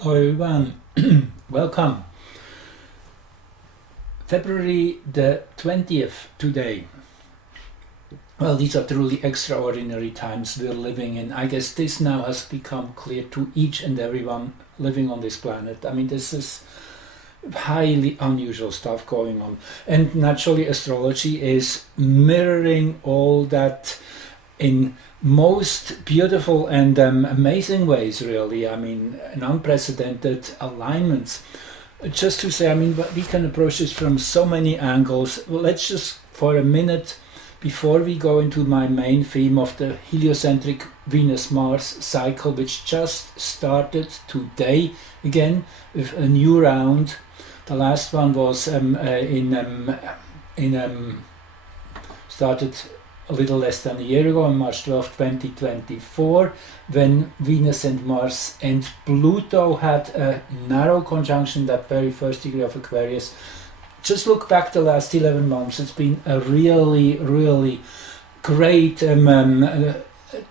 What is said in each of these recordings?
Hello everyone, welcome. February the 20th today. Well, these are truly extraordinary times we're living in. I guess this now has become clear to each and everyone living on this planet. I mean, this is highly unusual stuff going on. And naturally, astrology is mirroring all that in most beautiful and amazing ways, really. I mean, an unprecedented alignments. Just to say, I mean, we can approach this from so many angles. Well, let's just, for a minute, before we go into my main theme of the heliocentric Venus-Mars cycle, which just started today again with a new round. The last one was started a little less than a year ago, on March 12, 2024, when Venus and Mars and Pluto had a narrow conjunction, that very first degree of Aquarius. Just look back the last 11 months. It's been a really great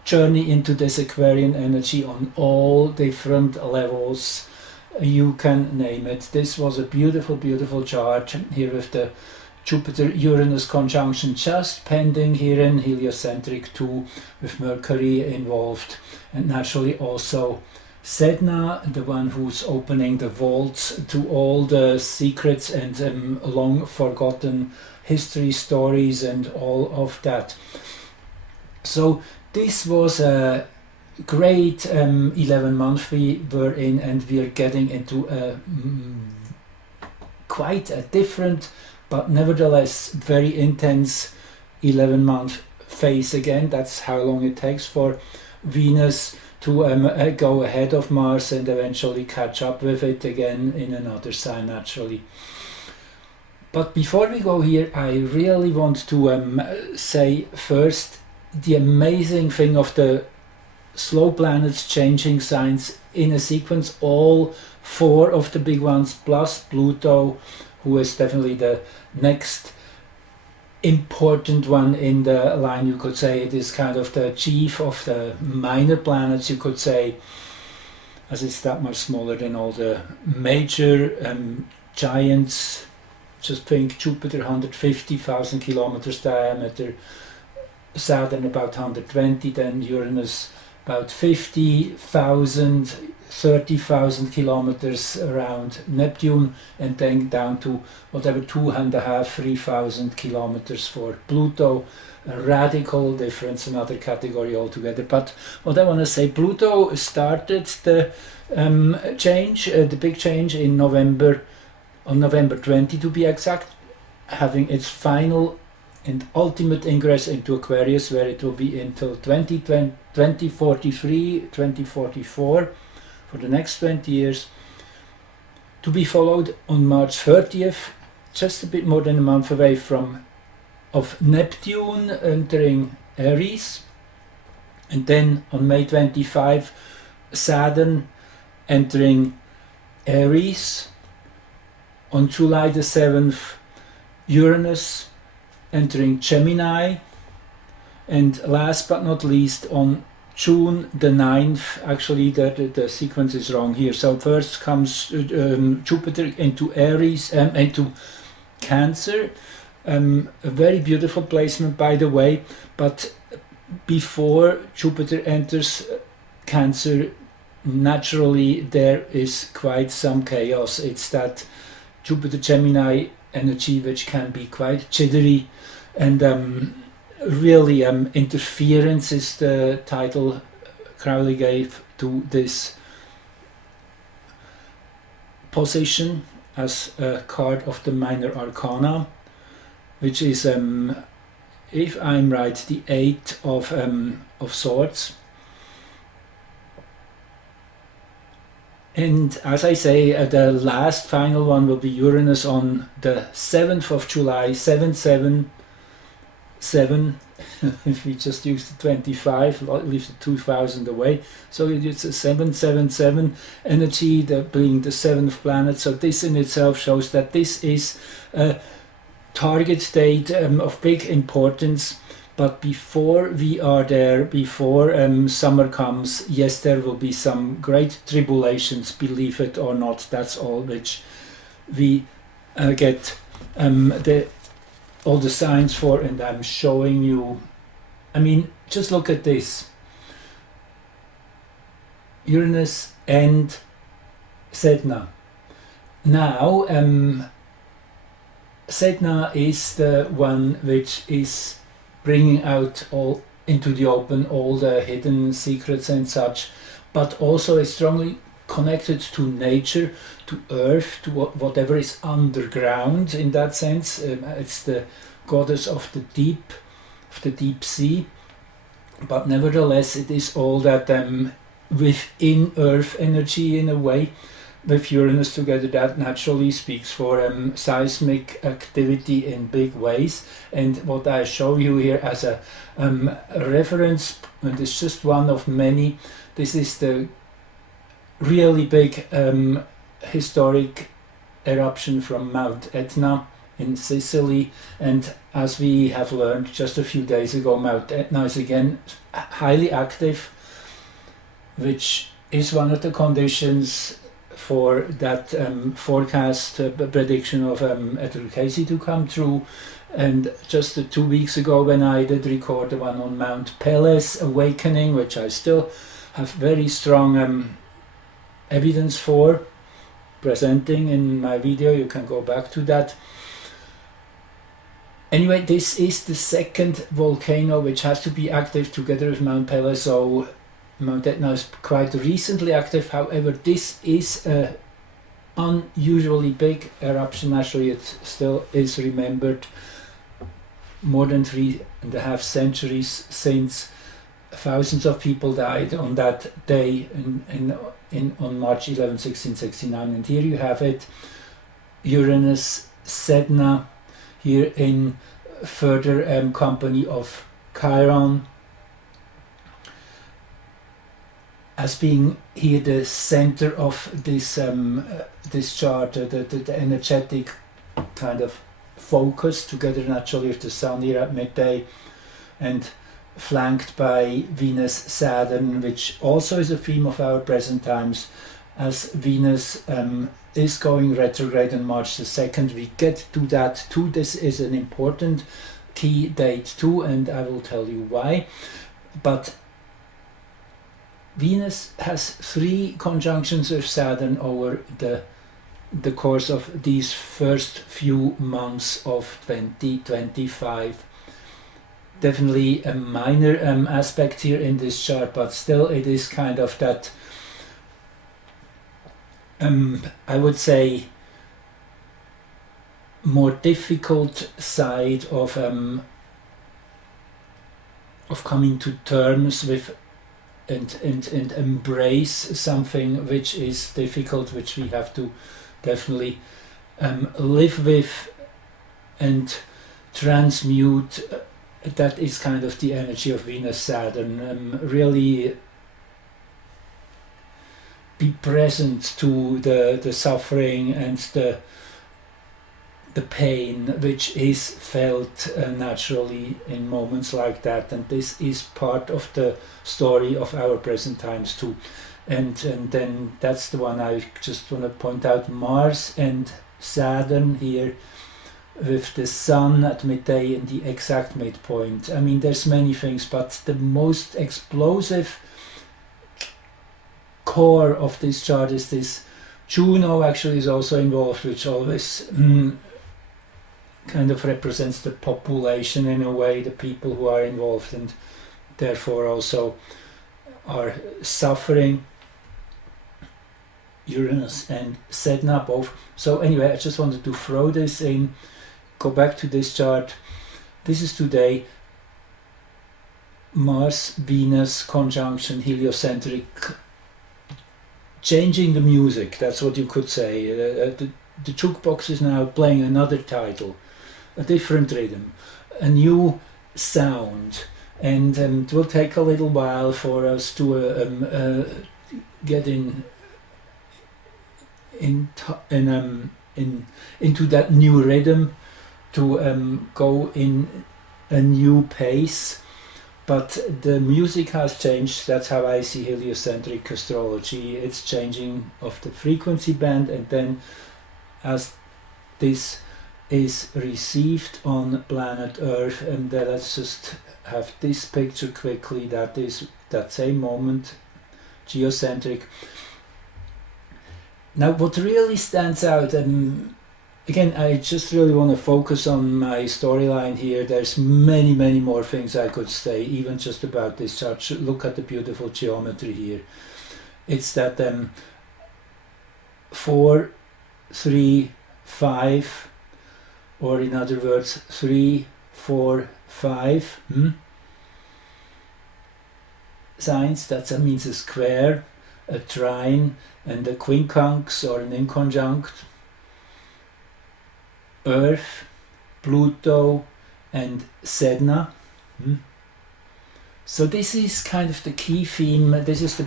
journey into this Aquarian energy on all different levels. You can name it. This was a beautiful chart here with the Jupiter-Uranus conjunction just pending here in heliocentric 2 with Mercury involved, and naturally also Sedna, the one who's opening the vaults to all the secrets and long forgotten history stories and all of that. So this was a great 11 month we were in, and we are getting into a quite a different but nevertheless very intense 11 month phase again. That's how long it takes for Venus to go ahead of Mars and eventually catch up with it again in another sign, naturally. But before we go here, I really want to say first the amazing thing of the slow planets changing signs in a sequence, all 4 of the big ones plus Pluto, who is definitely the next important one in the line. You could say it is kind of the chief of the minor planets, you could say, as it's that much smaller than all the major giants. Just think Jupiter 150,000 kilometers diameter, Saturn about 120, then Uranus about 50,000, 30,000 kilometers around Neptune, and then down to whatever 2,500, 3,000 kilometers for Pluto. A radical difference, another category altogether. But what I want to say, Pluto started the change, the big change in November, on November 20 to be exact, having its final and ultimate ingress into Aquarius, where it will be until 2043, 2044, for the next 20 years, to be followed on March 30th, just a bit more than a month away of Neptune entering Aries, and then on May 25, Saturn entering Aries, on July the 7th, Uranus entering Gemini, and last but not least on June the 9th, actually the sequence is wrong here. So first comes Jupiter into Aries, into Cancer. A very beautiful placement, by the way, but before Jupiter enters Cancer, naturally there is quite some chaos. It's that Jupiter Gemini energy which can be quite jittery, and really interference is the title Crowley gave to this position as a card of the minor arcana, which is, if I'm right, the 8 of swords. And as I say, the last final one will be Uranus on the 7th of July, 777. If we just use the 25, leave the 2000 away. So it's a 777 energy, being the 7th planet. So this in itself shows that this is a target date of big importance, But before we are there, before summer comes, yes, there will be some great tribulations, believe it or not. That's all which we get all the signs for, and I'm showing you. I mean, just look at this. Uranus and Sedna. Now, Sedna is the one which is bringing out all into the open all the hidden secrets and such, but also is strongly connected to nature, to earth, to whatever is underground in that sense. It's the goddess of the deep sea, but nevertheless it is all that within earth energy in a way. With Uranus together, that naturally speaks for seismic activity in big ways. And what I show you here as a reference, and it's just one of many, this is the really big historic eruption from Mount Etna in Sicily. And as we have learned just a few days ago, Mount Etna is again highly active, which is one of the conditions for that forecast prediction of Edgar to come true. And just 2 weeks ago, when I did record the one on Mount Pelés awakening, which I still have very strong evidence for presenting in my video, you can go back to that. Anyway, this is the second volcano which has to be active together with Mount Pelés, so Mount Etna is quite recently active. However, this is a unusually big eruption. Actually, it still is remembered more than 3.5 centuries since thousands of people died on that day on March 11, 1669. And here you have it, Uranus, Sedna, here in further company of Chiron, as being here the center of this this chart, the energetic kind of focus, together naturally with the Sun here at midday, and flanked by Venus, Saturn, which also is a theme of our present times, as Venus is going retrograde on March the 2nd. We get to that too. This is an important key date too, and I will tell you why. But Venus has 3 conjunctions with Saturn over the course of these first few months of 2025. Definitely a minor aspect here in this chart, but still it is kind of that, I would say, more difficult side of coming to terms with and embrace something which is difficult, which we have to definitely live with and transmute. That is kind of the energy of Venus, Saturn. Really be present to the suffering and the pain which is felt naturally in moments like that, and this is part of the story of our present times too. And then that's the one I just want to point out, Mars and Saturn here with the Sun at midday in the exact midpoint. I mean, there's many things, but the most explosive core of this chart is this. Juno actually is also involved, which always kind of represents the population in a way, the people who are involved and therefore also are suffering. Uranus and Sedna both. So anyway, I just wanted to throw this in, go back to this chart. This is today Mars Venus conjunction, heliocentric, changing the music, that's what you could say. The jukebox is now playing another title, a different rhythm, a new sound, and it will take a little while for us to get into that new rhythm, to go a new pace, but the music has changed. That's how I see heliocentric astrology. It's changing of the frequency band, and then as this is received on planet Earth, and then let's just have this picture quickly. That is that same moment, geocentric. Now what really stands out, again, I just really want to focus on my storyline here. There's many more things I could say, even just about this chart. Look at the beautiful geometry here. It's that 4, 3, 5, or in other words 3, 4, 5 signs. That means a square, a trine, and a quincunx or an inconjunct. Earth, Pluto, and Sedna. So this is kind of the key theme. This is the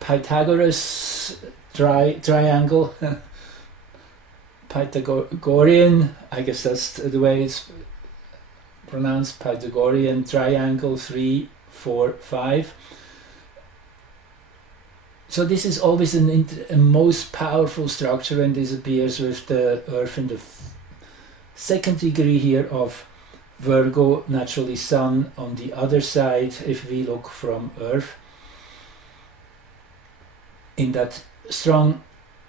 Pythagoras triangle. Pythagorean, I guess that's the way it's pronounced, Pythagorean triangle 3, 4, 5. So this is always a most powerful structure, and this appears with the Earth in the second degree here of Virgo, naturally Sun on the other side, if we look from Earth, in that strong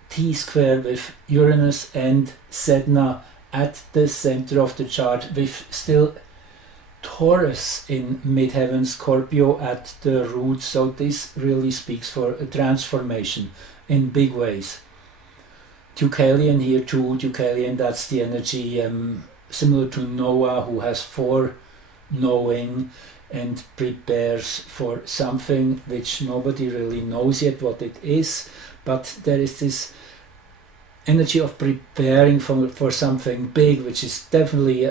T-square with Uranus and Sedna at the center of the chart, with still Taurus in midheaven, Scorpio at the root. So this really speaks for a transformation in big ways. Deucalion here too. Deucalion, that's the energy similar to Noah, who has foreknowing and prepares for something which nobody really knows yet what it is, but there is this energy of preparing for something big, which is definitely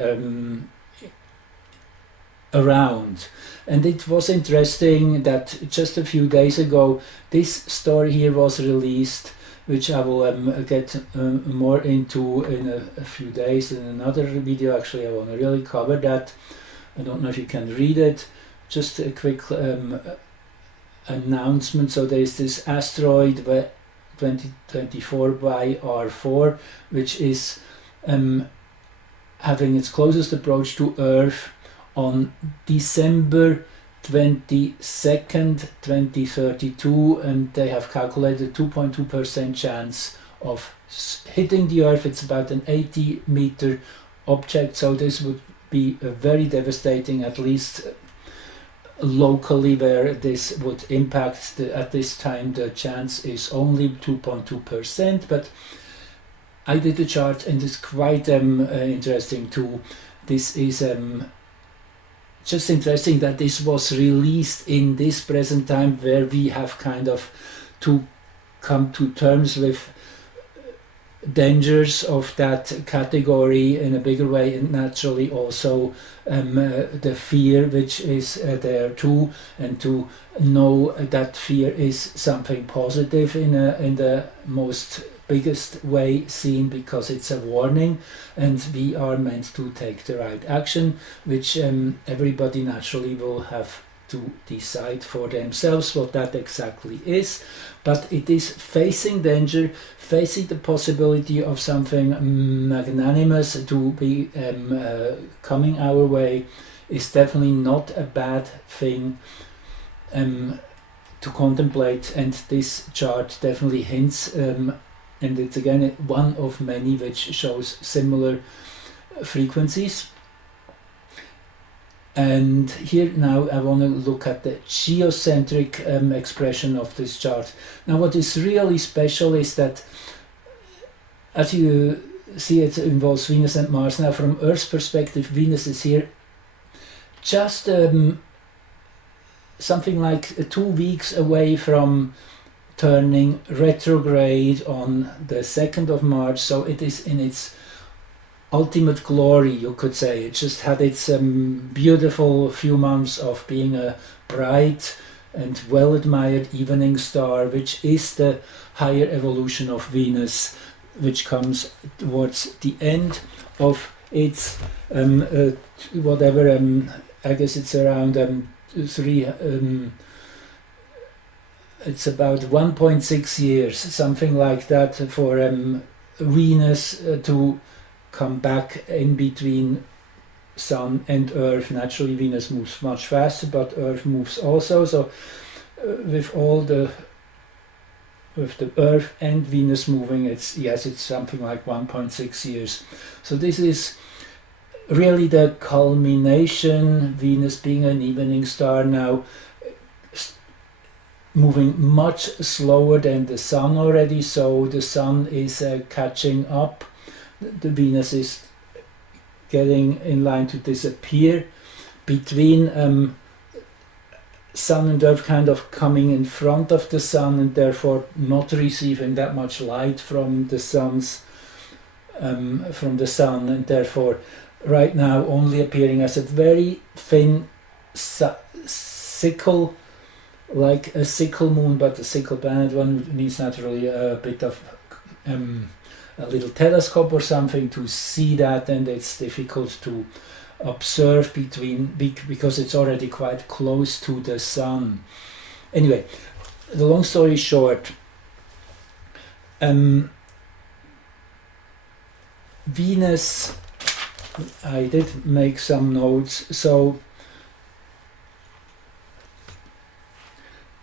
around. And it was interesting that just a few days ago this story here was released, which I will get more into in a few days in another video. Actually, I want to really cover that. I don't know if you can read it. Just a quick announcement. So there is this asteroid 2024 by R4, which is having its closest approach to Earth on December 22nd, 2032, and they have calculated 2.2% chance of hitting the Earth. It's about an 80-meter object, so this would be very devastating, at least locally where this would impact. At this time the chance is only 2.2%, but I did the chart and it's quite interesting too. This is just interesting that this was released in this present time, where we have kind of to come to terms with dangers of that category in a bigger way, and naturally also the fear which is there too, and to know that fear is something positive in the most biggest way seen, because it's a warning and we are meant to take the right action, which everybody naturally will have to decide for themselves what that exactly is. But it is facing danger, facing the possibility of something magnanimous to be coming our way, is definitely not a bad thing to contemplate. And this chart definitely hints, and it's again one of many which shows similar frequencies. And here now I want to look at the geocentric expression of this chart. Now what is really special is that, as you see, it involves Venus and Mars. Now from Earth's perspective, Venus is here just something like 2 weeks away from turning retrograde on the 2nd of March, so it is in its ultimate glory, you could say. It just had its beautiful few months of being a bright and well admired evening star, which is the higher evolution of Venus, which comes towards the end of its whatever, I guess it's around it's about 1.6 years, something like that, for Venus to come back in between Sun and Earth. Naturally, Venus moves much faster, but Earth moves also. So, with the Earth and Venus moving, it's something like 1.6 years. So this is really the culmination. Venus being an evening star now, moving much slower than the Sun already. So the Sun is catching up. The Venus is getting in line to disappear. Between Sun and Earth kind of coming in front of the Sun, and therefore not receiving that much light from the Sun, and therefore right now only appearing as a very thin sickle, like a sickle moon, but a sickle planet one needs naturally a bit of a little telescope or something to see that, and it's difficult to observe because it's already quite close to the Sun. Anyway, the long story short, Venus, I did make some notes. So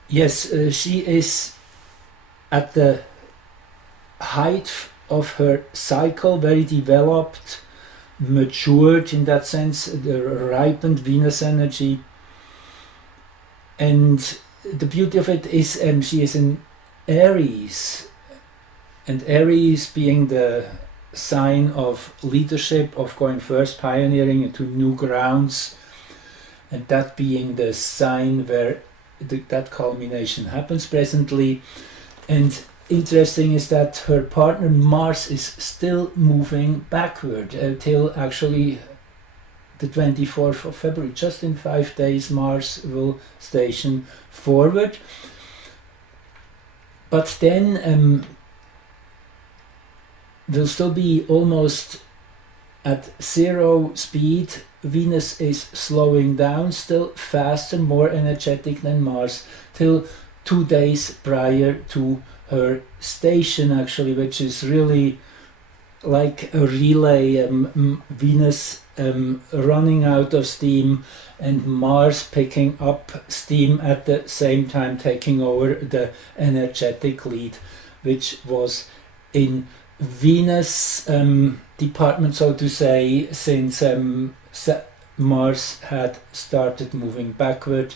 yes, she is at the height of her cycle, very developed, matured in that sense, the ripened Venus energy. And the beauty of it is she is in Aries, and Aries being the sign of leadership, of going first, pioneering into new grounds, and that being the sign where that culmination happens presently. And interesting is that her partner Mars is still moving backward till actually the 24th of February. Just in 5 days Mars will station forward. But then will still be almost at zero speed. Venus is slowing down, still faster, more energetic than Mars, till 2 days prior to her station, actually, which is really like a relay. Venus running out of steam and Mars picking up steam at the same time, taking over the energetic lead, which was in Venus department, so to say, since Mars had started moving backward.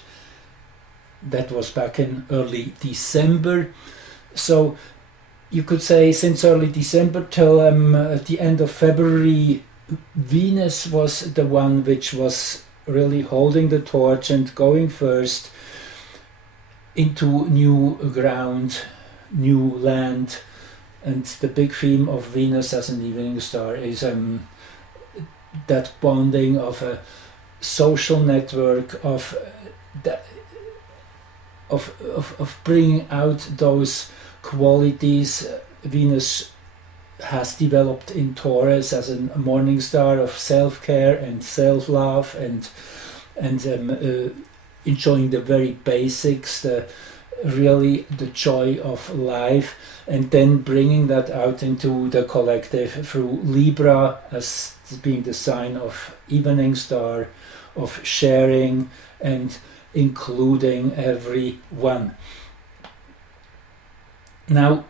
That was back in early December. So you could say since early December till at the end of February, Venus was the one which was really holding the torch and going first into new ground, new land. And the big theme of Venus as an evening star is that bonding of a social network, of bringing out those qualities Venus has developed in Taurus as a morning star of self-care and self-love, and enjoying the very basics, really the joy of life, and then bringing that out into the collective through Libra as being the sign of evening star, of sharing and including everyone. Now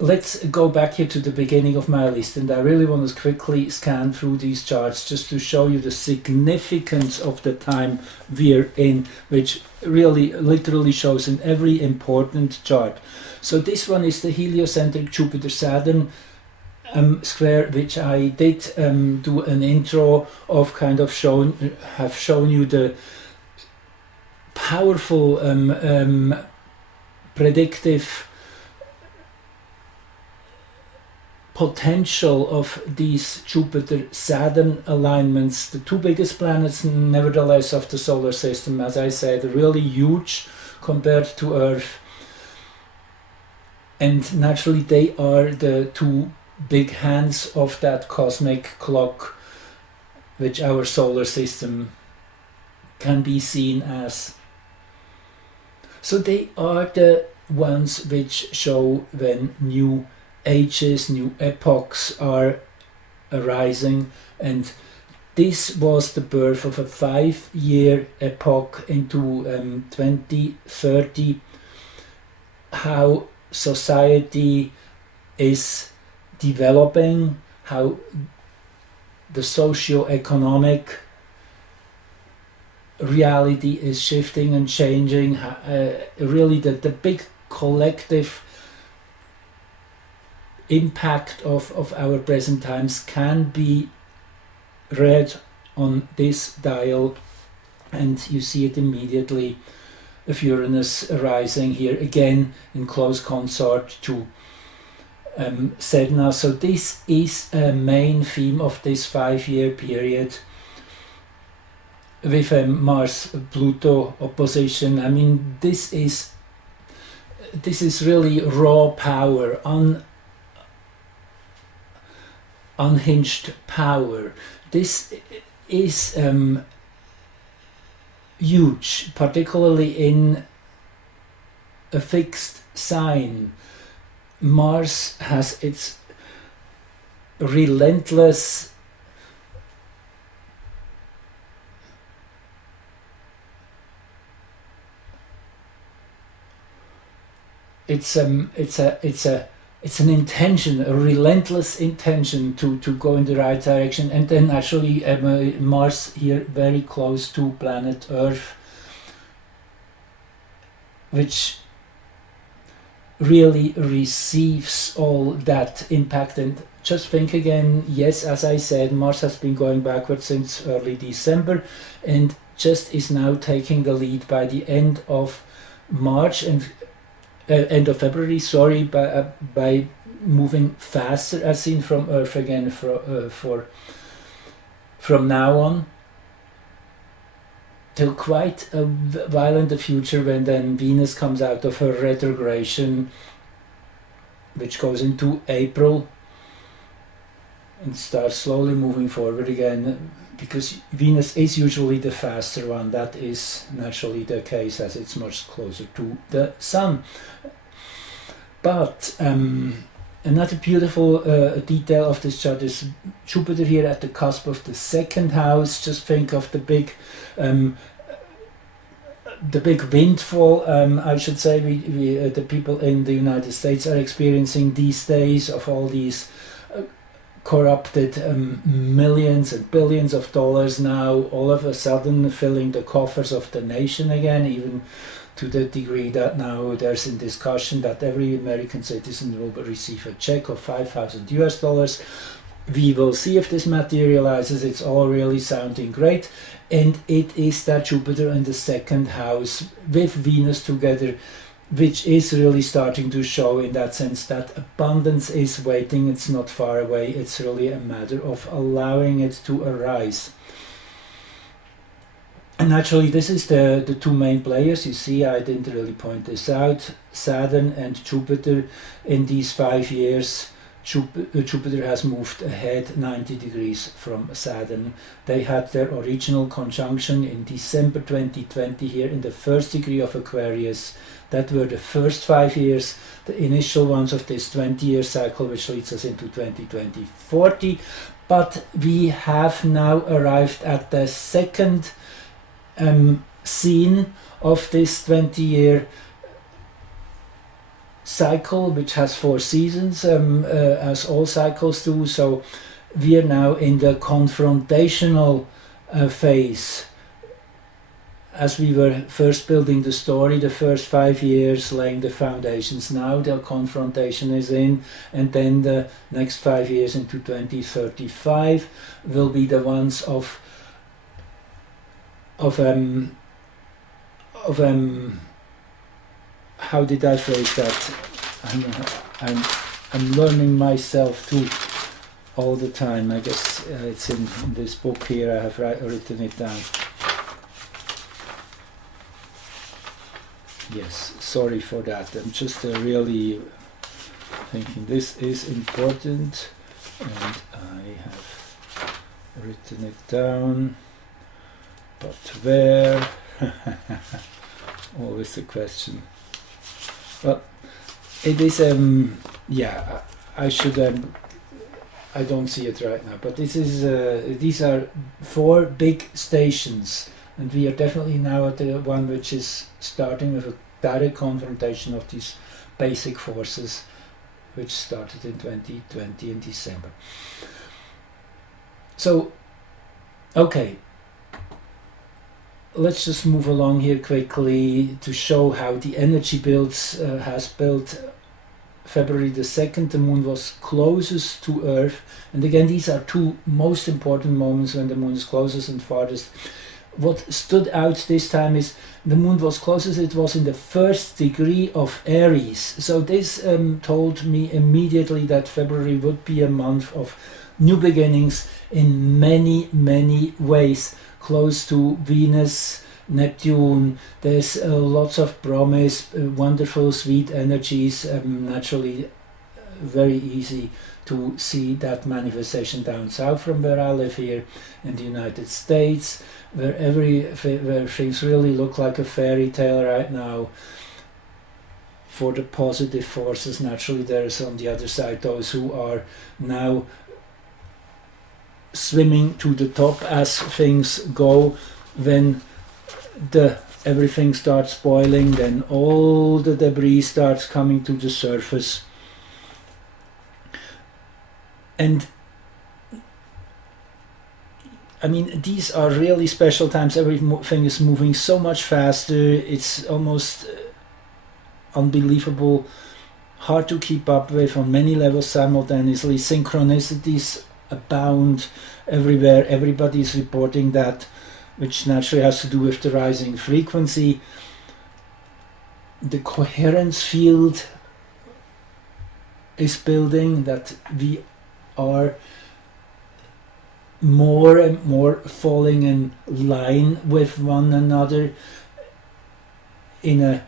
let's go back here to the beginning of my list, and I really want to quickly scan through these charts just to show you the significance of the time we're in, which really literally shows in every important chart. So this one is the heliocentric Jupiter-Saturn square, which I did do an intro of, kind of have shown you the powerful predictive potential of these Jupiter-Saturn alignments, the two biggest planets nevertheless of the solar system, as I said, really huge compared to Earth. And naturally they are the two big hands of that cosmic clock, which our solar system can be seen as. So they are the ones which show when new ages, new epochs are arising, and this was the birth of a 5-year epoch into 2030, how society is developing, how the socio-economic reality is shifting and changing, really the big collective impact of our present times can be read on this dial, and you see it immediately of Uranus arising here again in close consort to Sedna. So this is a main theme of this 5-year period with a Mars-Pluto opposition. I mean, this is really raw power, unhinged power. This is huge, particularly in a fixed sign. Mars has its relentless it's an intention, a relentless intention to go in the right direction, and then actually Mars here very close to planet Earth, which really receives all that impact. And just think again, yes, as I said, Mars has been going backwards since early December and just is now taking the lead by the end of March and end of February, sorry, by moving faster as seen from Earth again from now on till quite a while in the future, when then Venus comes out of her retrogradation, which goes into April and starts slowly moving forward again, because Venus is usually the faster one. That is naturally the case as it's much closer to the Sun. But another beautiful detail of this chart is Jupiter here at the cusp of the second house. Just think of the big windfall, I should say, the people in the United States are experiencing these days, of all these corrupted millions and billions of dollars now all of a sudden filling the coffers of the nation again, even to the degree that now there's in discussion that every American citizen will receive a check of $5,000. We will see if this materializes. It's all really sounding great, and it is that Jupiter in the second house with Venus together, which is really starting to show in that sense that abundance is waiting. It's not far away. It's really a matter of allowing it to arise. And naturally, this is the two main players. You see, I didn't really point this out. Saturn and Jupiter in these 5 years. Jupiter has moved ahead 90 degrees from Saturn. They had their original conjunction in December 2020 here in the first degree of Aquarius. That were the first 5 years, the initial ones of this 20-year cycle, which leads us into 2020-40. But we have now arrived at the second scene of this 20-year cycle, which has 4 seasons, as all cycles do. So we are now in the confrontational phase. As we were first building the story, the first 5 years laying the foundations, now the confrontation is in, and then the next 5 years into 2035 will be the ones of how did I phrase that? I'm learning myself too all the time. I guess it's in this book here. I have written it down. Yes, sorry for that. I'm just really thinking this is important, and I have written it down, but where? Always a question. Well, it is, yeah, I should, I don't see it right now, but this is, these are 4 big stations, and we are definitely now at the one which is starting with a direct confrontation of these basic forces, which started in 2020 in December. So, okay, let's just move along here quickly to show how the energy builds has built. February the 2nd, the moon was closest to Earth, and again these are 2 most important moments when the moon is closest and farthest. What stood out this time is the moon was closest, it was in the 1st degree of Aries. So this told me immediately that February would be a month of new beginnings in many, many ways. Close to Venus, Neptune, there's lots of promise, wonderful, sweet energies, naturally very easy to see that manifestation down south from where I live here in the United States, where where things really look like a fairy tale right now. For the positive forces, naturally there's on the other side those who are now swimming to the top as things go. When everything starts boiling, then all the debris starts coming to the surface. And I mean, these are really special times. Everything is moving so much faster. It's almost unbelievable, hard to keep up with on many levels simultaneously. Synchronicities abound everywhere. Everybody is reporting that, which naturally has to do with the rising frequency. The coherence field is building, that we are more and more falling in line with one another in a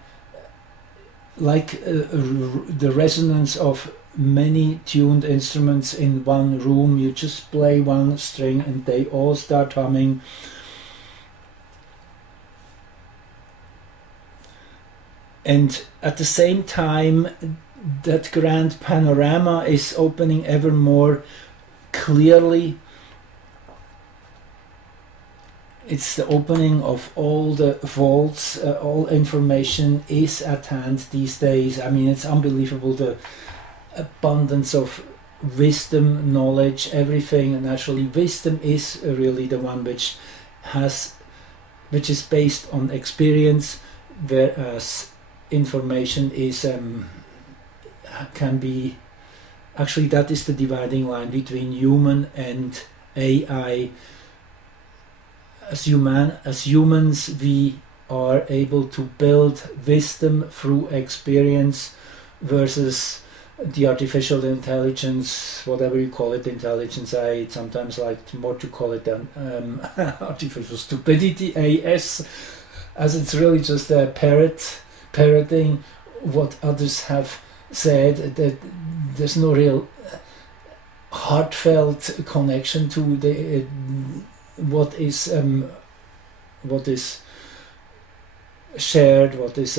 the resonance of many tuned instruments in one room. You just play one string and they all start humming. And at the same time, that grand panorama is opening ever more clearly. It's the opening of all the vaults, all information is at hand these days. I mean, it's unbelievable, the abundance of wisdom, knowledge, everything. And naturally, wisdom is really the one which is based on experience, whereas information is can be, actually that is the dividing line between human and AI. As humans, we are able to build wisdom through experience, versus the artificial intelligence, whatever you call it, intelligence. I sometimes like more to call it artificial stupidity, AS, as it's really just a parroting what others have said. That there's no real heartfelt connection to the what is shared, what is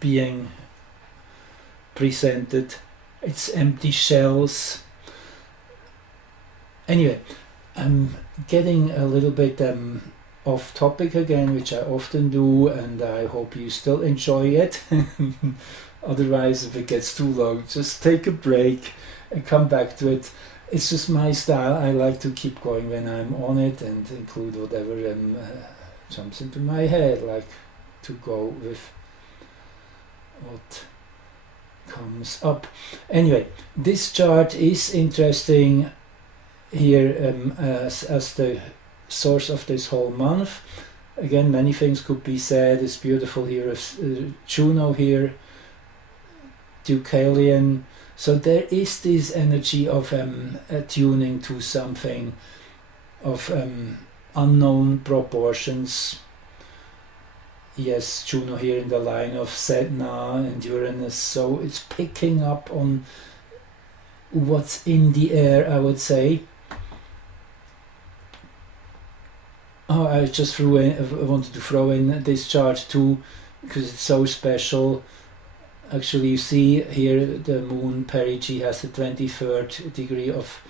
being presented. It's empty shells. Anyway, I'm getting a little bit off topic again, which I often do, and I hope you still enjoy it. Otherwise, if it gets too long, just take a break and come back to it. It's just my style. I like to keep going when I'm on it and include whatever jumps into my head, like to go with what comes up. Anyway, this chart is interesting here as the source of this whole month. Again, many things could be said. It's beautiful here, Juno here, Deucalion. So there is this energy of attuning to something of unknown proportions. yes, Juno here in the line of Sedna and Uranus, so it's picking up on what's in the air, I would say. Oh, I wanted to throw in this chart too, because it's so special. Actually, you see here the moon perigee has the 23rd degree of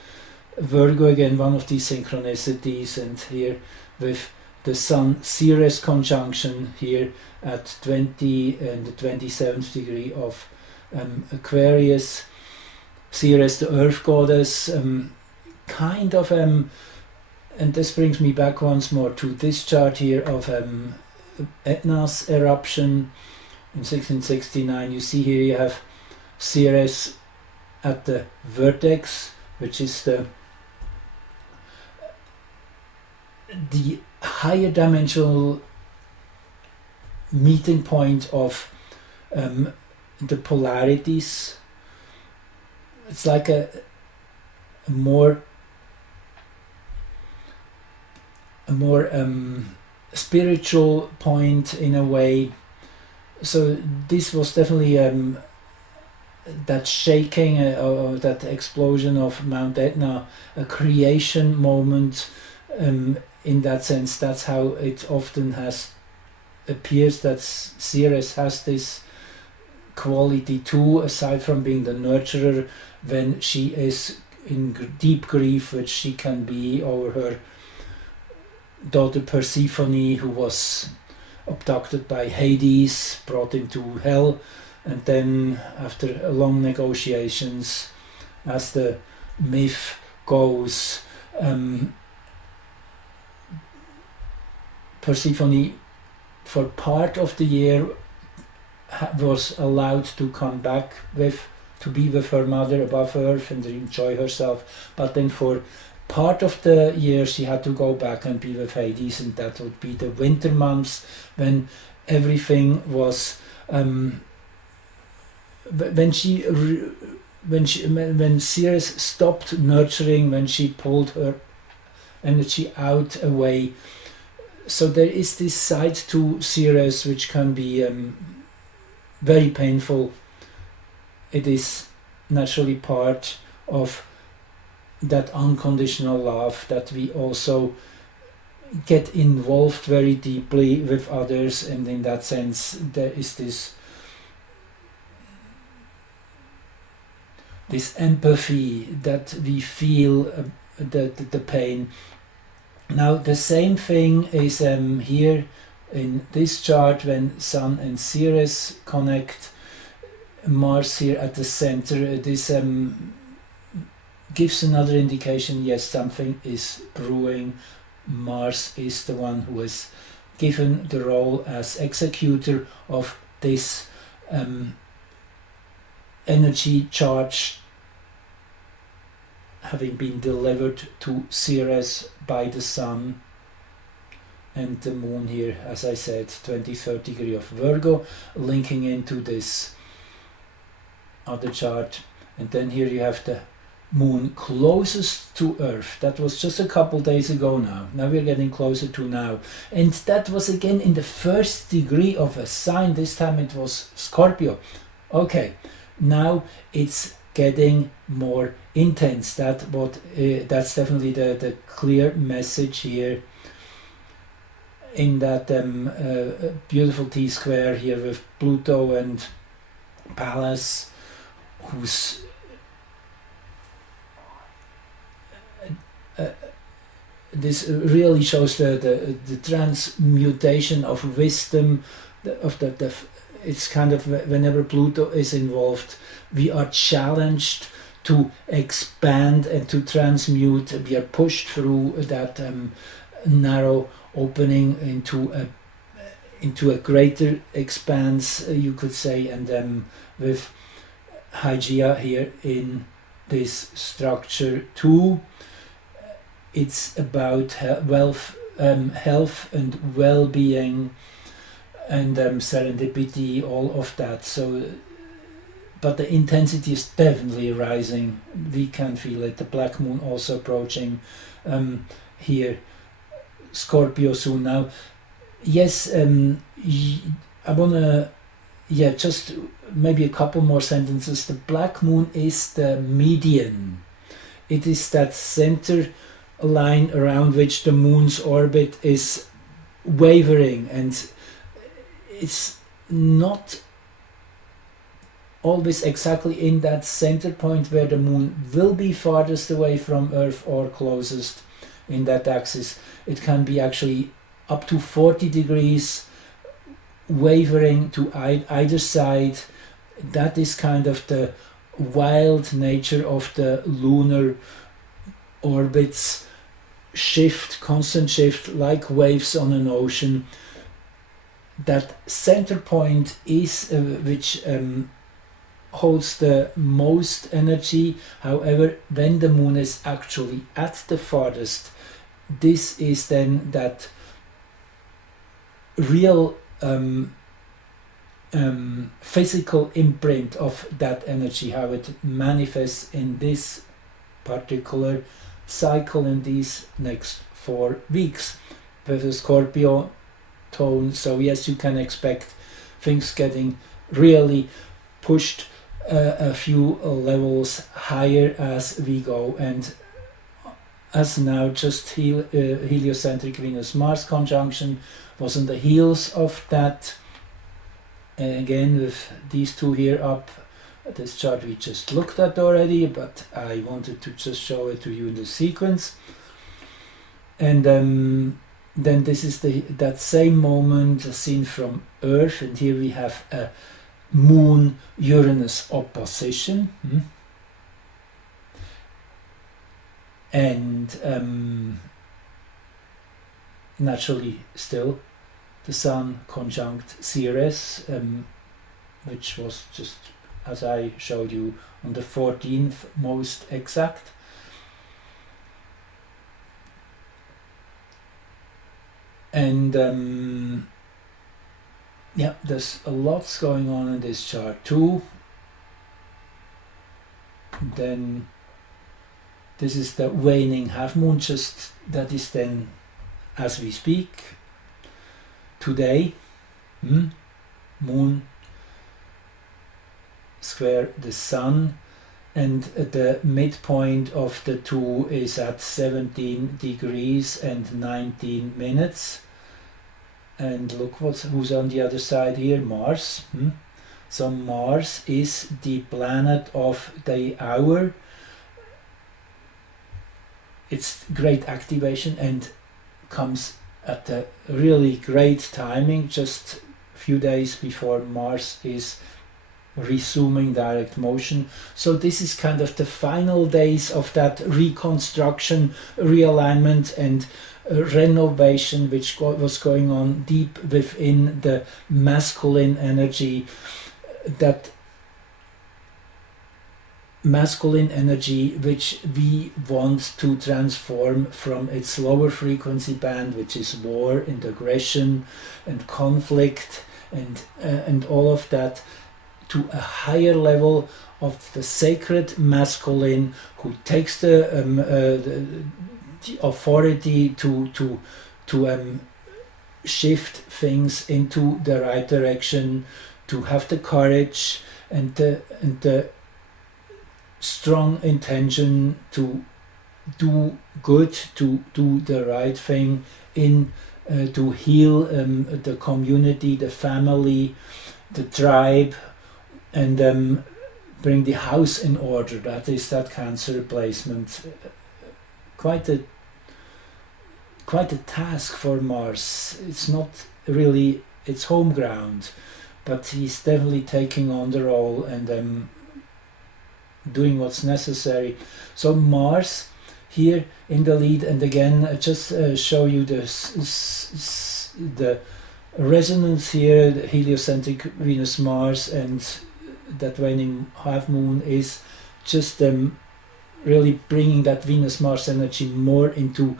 Virgo, again one of these synchronicities, and here with the Sun Ceres conjunction here at 20 and the 27th degree of Aquarius. Ceres, the Earth goddess, kind of and this brings me back once more to this chart here of Etna's eruption in 1669. You see here you have Ceres at the vertex, which is the higher dimensional meeting point of the polarities. It's like a more spiritual point in a way. So this was definitely that shaking or that explosion of Mount Etna, a creation moment. In that sense, that's how it often appears that Ceres has this quality too, aside from being the nurturer when she is in deep grief, which she can be over her daughter Persephone, who was abducted by Hades, brought into hell, and then after long negotiations, as the myth goes, Persephone for part of the year was allowed to come back to be with her mother above earth and enjoy herself, but then for part of the year she had to go back and be with Hades, and that would be the winter months when everything was when Ceres stopped nurturing, when she pulled her energy out away. So there is this side to Ceres which can be very painful. It is naturally part of that unconditional love, that we also get involved very deeply with others, and in that sense there is this empathy that we feel the pain. Now the same thing is here in this chart when Sun and Ceres connect. Mars here at the center, this gives another indication, yes, something is brewing. Mars is the one who is given the role as executor of this energy charge having been delivered to Ceres by the Sun, and the Moon here, as I said, 23rd degree of Virgo, linking into this other chart. And then here you have the Moon closest to Earth. That was just a couple days ago now. Now we're getting closer to now. And that was again in the first degree of a sign. This time it was Scorpio. Okay, now it's getting more intense. That's definitely the clear message here in that beautiful T-square here with Pluto and Pallas, who's this really shows the transmutation of wisdom, it's kind of whenever Pluto is involved, we are challenged to expand and to transmute. We are pushed through that narrow opening into a greater expanse, you could say, and with Hygeia here in this structure too. It's about health and well-being and serendipity, all of that. So, but the intensity is definitely rising. We can feel it. The black moon also approaching here, Scorpio soon. Now, Yes, I wanna, yeah, just maybe a couple more sentences. The black moon is the median. It is that center line around which the moon's orbit is wavering, and it's not always exactly in that center point where the moon will be farthest away from Earth or closest in that axis. It can be actually up to 40 degrees wavering to either side. That is kind of the wild nature of the lunar orbits. Shift, constant shift, like waves on an ocean. That center point is which holds the most energy. However, when the moon is actually at the farthest, this is then that real physical imprint of that energy, how it manifests in this particular cycle in these next 4 weeks with a Scorpio tone. So yes, you can expect things getting really pushed a few levels higher as we go, and as now just heliocentric Venus-Mars conjunction was on the heels of that. Again, with these two here up, this chart we just looked at already, but I wanted to just show it to you in the sequence. And then this is that same moment seen from Earth, and here we have a Moon-Uranus opposition. And naturally still the Sun conjunct Ceres, which was just, as I showed you, on the 14th most exact. And yeah, there's a lot going on in this chart too. Then this is the waning half moon, just that is then as we speak today. Moon square the Sun, and the midpoint of the two is at 17 degrees and 19 minutes. And look who's on the other side here, Mars. So Mars is the planet of the hour. It's great activation and comes at a really great timing, just a few days before Mars is resuming direct motion. So this is kind of the final days of that reconstruction, realignment and renovation which was going on deep within the masculine energy. That masculine energy which we want to transform from its lower frequency band, which is war and aggression and conflict and all of that, to a higher level of the sacred masculine, who takes the authority to shift things into the right direction, to have the courage and the strong intention to do good, to do the right thing, to heal the community, the family, the tribe, and bring the house in order. That is that Cancer placement. Quite a task for Mars. It's not really its home ground, but he's definitely taking on the role and doing what's necessary. So Mars here in the lead, and again just show you the resonance here, the heliocentric Venus-Mars, and that waning half moon is just really bringing that Venus-Mars energy more into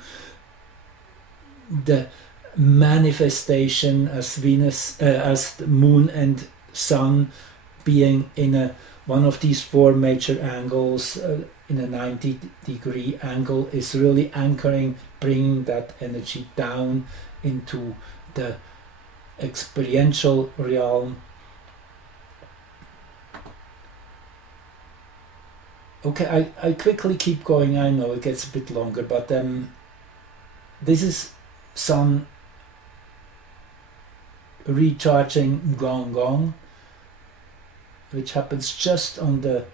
the manifestation as Venus, as the moon and sun being in one of these 4 major angles, in a 90-degree angle, is really anchoring, bringing that energy down into the experiential realm. Okay, I quickly keep going. I know it gets a bit longer, but this is Sun recharging Gong-gong, which happens just on the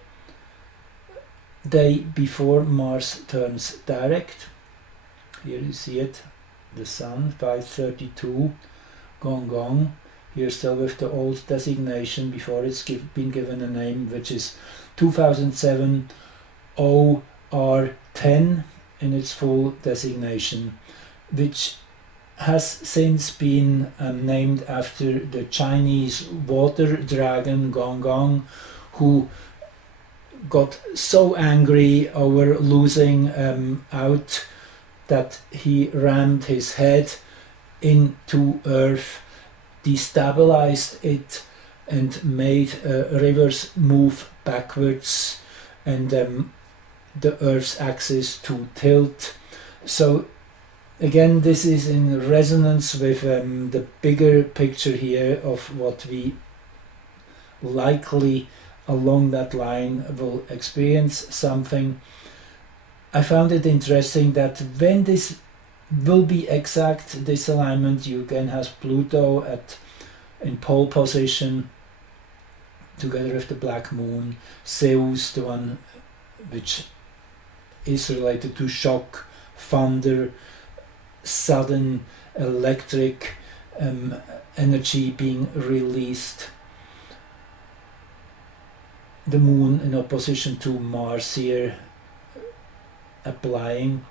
day before Mars turns direct. Here you see it, the Sun, 5:32, Gong-gong. Here still with the old designation before it's been given a name, which is 2007 OR10 in its full designation, which has since been named after the Chinese water dragon Gong-gong, who got so angry over losing out that he rammed his head into Earth, destabilized it, and made rivers move backwards and the Earth's axis to tilt. So again, this is in resonance with the bigger picture here of what we likely along that line will experience something. I found it interesting that when this will be exact, this alignment, you again has Pluto in pole position together with the black moon, Zeus, the one which is related to shock, thunder, sudden electric energy being released. The moon in opposition to Mars here applying.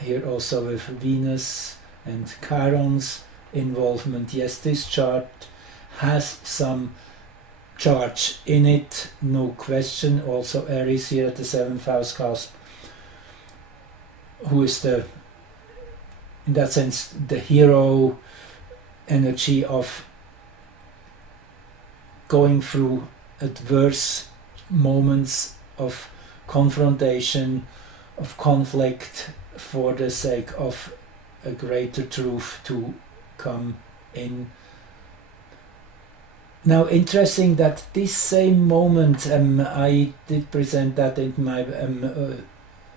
Here also with Venus and Chiron's involvement. Yes, this chart has some charge in it, no question. Also Aries here at the 7th house cusp, who is in that sense the hero energy of going through adverse moments of confrontation, of conflict, for the sake of a greater truth to come in. Now, interesting that this same moment, I did present that in my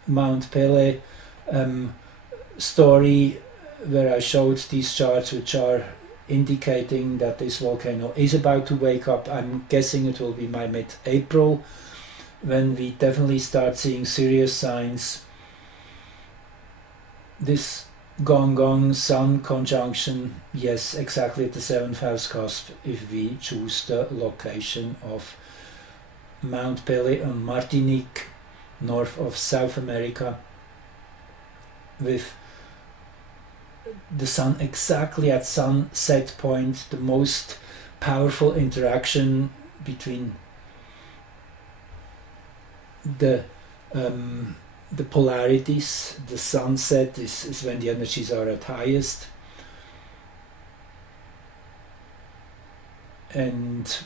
Mount Pele story, where I showed these charts which are indicating that this volcano is about to wake up. I'm guessing it will be by mid-April when we definitely start seeing serious signs. This Gong-gong Sun conjunction, yes, exactly at the 7th house cusp, if we choose the location of Mount Pele on Martinique, north of South America, with the Sun exactly at sunset point, the most powerful interaction between the polarities. The sunset is when the energies are at highest, and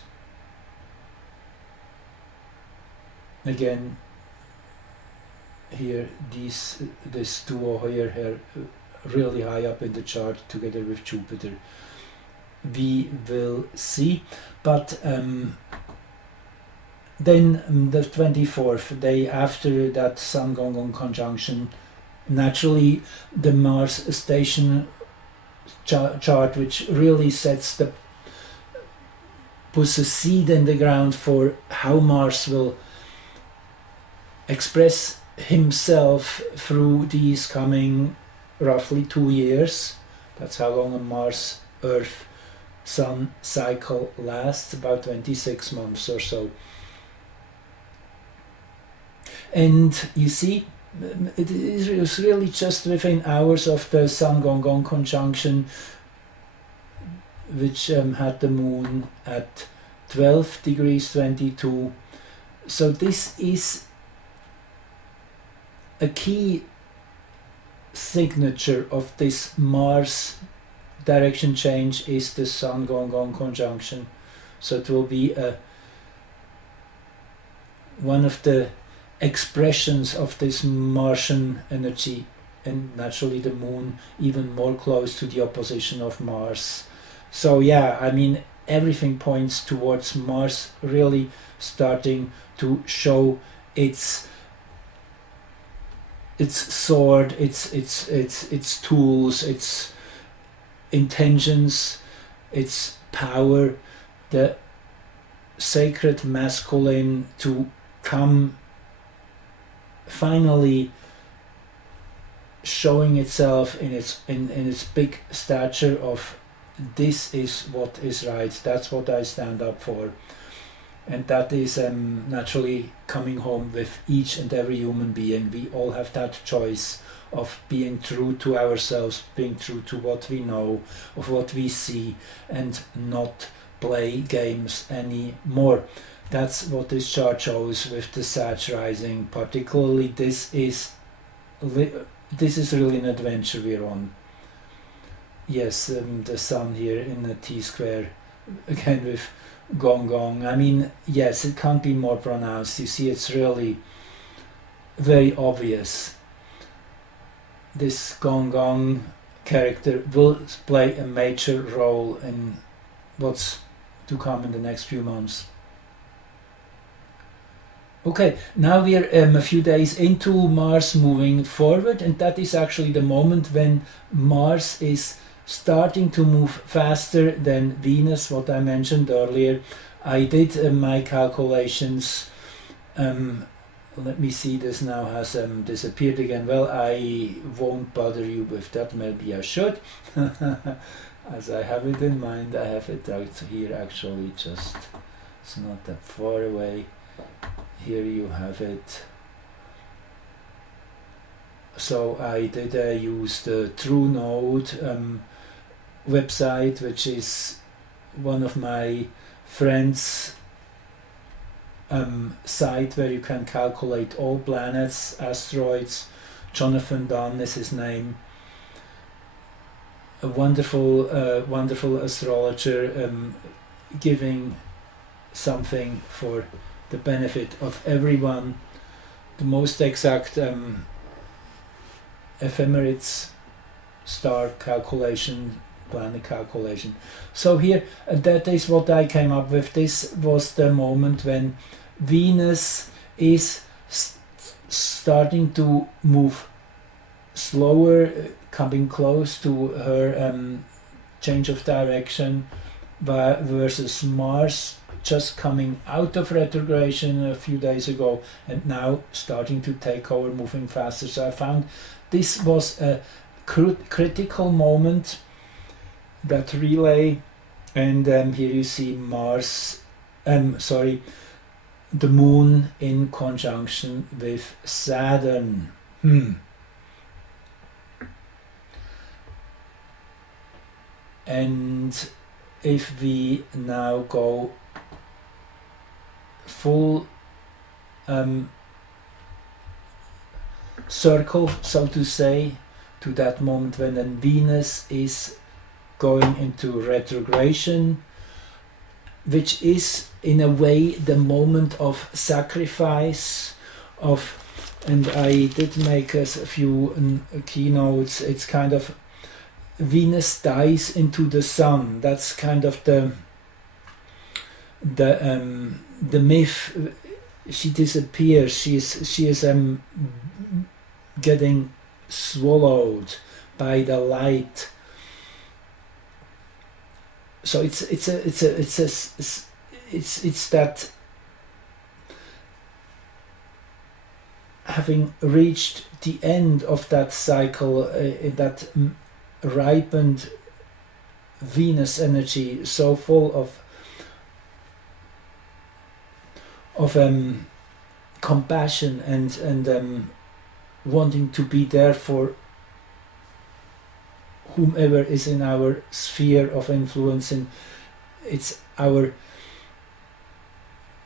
again here this duo here really high up in the chart together with Jupiter. We will see, but then the 24th day after that Sun Gong-gong conjunction, naturally the Mars station chart, which really puts a seed in the ground for how Mars will express himself through these coming roughly 2 years. That's how long a Mars Earth Sun cycle lasts, about 26 months or so. And you see, it is really just within hours of the Sun Gong-gong conjunction, which had the moon at 12 degrees 22. So this is a key signature of this Mars direction change, is the Sun Gong-gong conjunction. So it will be one of the expressions of this Martian energy and naturally the moon even more close to the opposition of Mars. So yeah, I mean, everything points towards Mars really starting to show its sword, its tools, its intentions, its power, the sacred masculine to come finally showing itself in its big stature of this is what is right, that's what I stand up for. And that is naturally coming home with each and every human being. We all have that choice of being true to ourselves, being true to what we know, of what we see, and not play games anymore. That's what this chart shows with the Sag rising. Particularly, this is really an adventure we're on. Yes, the sun here in the T-square, again with Gong-gong. I mean, yes, it can't be more pronounced. You see, it's really very obvious. This Gong-gong character will play a major role in what's to come in the next few months. Okay, now we're a few days into Mars moving forward, and that is actually the moment when Mars is starting to move faster than Venus, what I mentioned earlier. I did my calculations. Let me see, this now has disappeared again. Well, I won't bother you with that, maybe I should. As I have it in mind, I have it out here actually, just it's not that far away. Here you have it. So I did use the True Node website, which is one of my friends' site where you can calculate all planets, asteroids. Jonathan Dunn is his name. A wonderful astrologer, giving something for the benefit of everyone. The most exact ephemeris, star calculation, planet calculation. So here, that is what I came up with. This was the moment when Venus is starting to move slower, coming close to her change of direction, versus Mars just coming out of retrogradation a few days ago and now starting to take over, moving faster. So I found this was a critical moment, that relay. And here you see Mars, the moon in conjunction with Saturn. And if we now go full circle, so to say, to that moment when then Venus is going into retrogradation, which is in a way the moment of sacrifice of, and I did make a few keynotes. It's kind of Venus dies into the sun. That's kind of the myth. She disappears. She is getting swallowed by the light. So it's that having reached the end of that cycle, that ripened Venus energy, so full of compassion and wanting to be there for whomever is in our sphere of influence, and it's our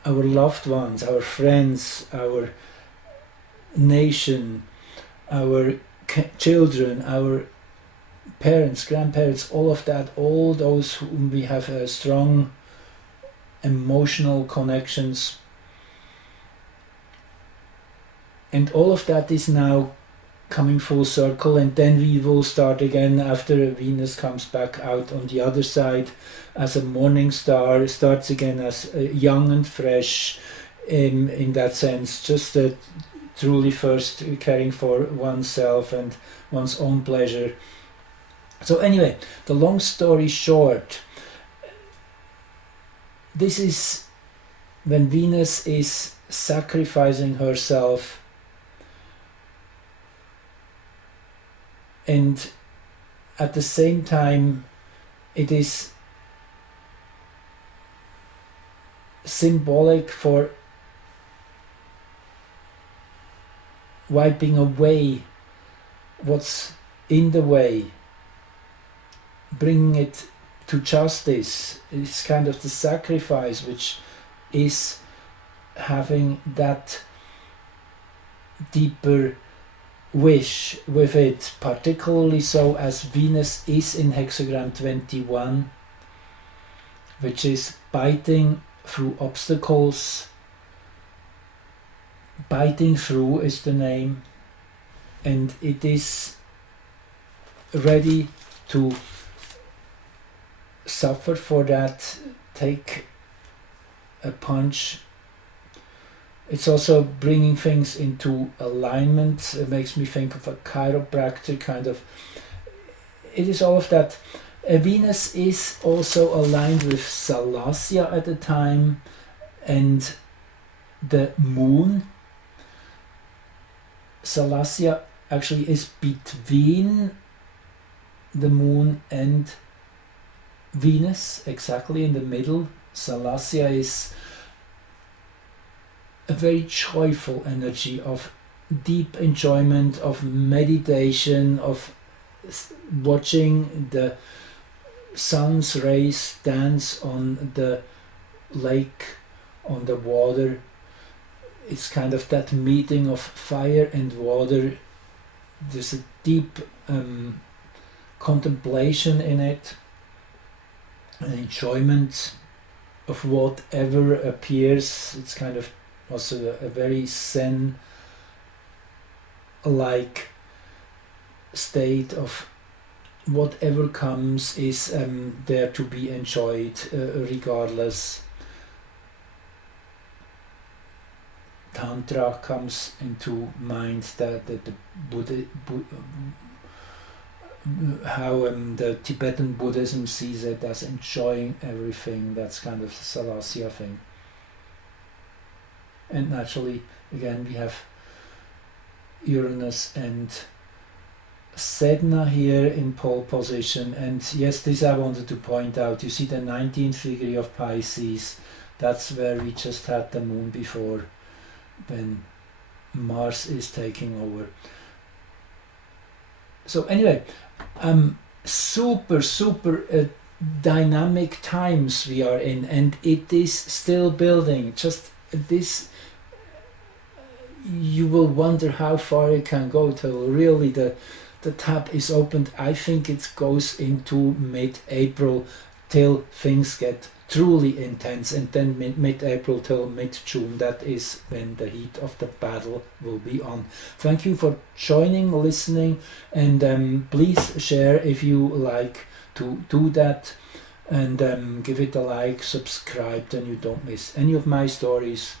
loved ones, our friends, our nation, our children, our parents, grandparents, all of that, all those whom we have strong emotional connections. And all of that is now coming full circle, and then we will start again after Venus comes back out on the other side as a morning star, starts again as young and fresh in that sense, just truly first caring for oneself and one's own pleasure. So anyway, the long story short, this is when Venus is sacrificing herself, and at the same time it is symbolic for wiping away what's in the way, bringing it to justice. It's kind of the sacrifice which is having that deeper wish with it, particularly so as Venus is in hexagram 21, which is biting through obstacles. Biting through is the name, and it is ready to suffer for that, take a punch. It's also bringing things into alignment. It makes me think of a chiropractor kind of. It is all of that. Venus is also aligned with Salacia at the time, and the moon. Salacia actually is between the moon and Venus, exactly in the middle. Salacia is a very joyful energy of deep enjoyment, of meditation, of watching the sun's rays dance on the lake, on the water. It's kind of that meeting of fire and water. There's a deep contemplation in it, an enjoyment of whatever appears. It's kind of also a very Zen-like state of whatever comes is there to be enjoyed regardless. Tantra comes into mind, that the Buddha, how the Tibetan Buddhism sees it as enjoying everything. That's kind of the Salacia thing. And naturally, again, we have Uranus and Sedna here in pole position. And yes, this I wanted to point out. You see the 19th degree of Pisces. That's where we just had the moon before, when Mars is taking over. So anyway, super dynamic times we are in, and it is still building. Just this, you will wonder how far it can go till really the tap is opened. I think it goes into mid-April till things get truly intense, and then mid-April till mid-June. That is when the heat of the battle will be on. Thank you for joining, listening, and please share if you like to do that, and give it a like, subscribe, then you don't miss any of my stories.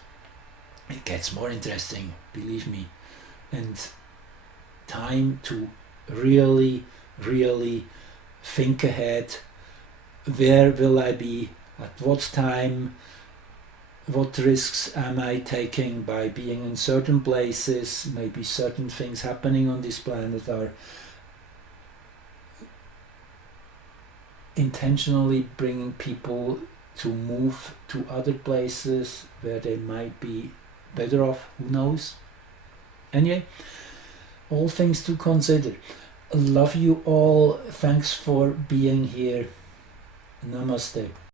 It gets more interesting, believe me, and time to really think ahead. Where will I be? At what time? What risks am I taking by being in certain places? Maybe certain things happening on this planet are intentionally bringing people to move to other places where they might be better off. Who knows? Anyway, all things to consider. Love you all. Thanks for being here. Namaste.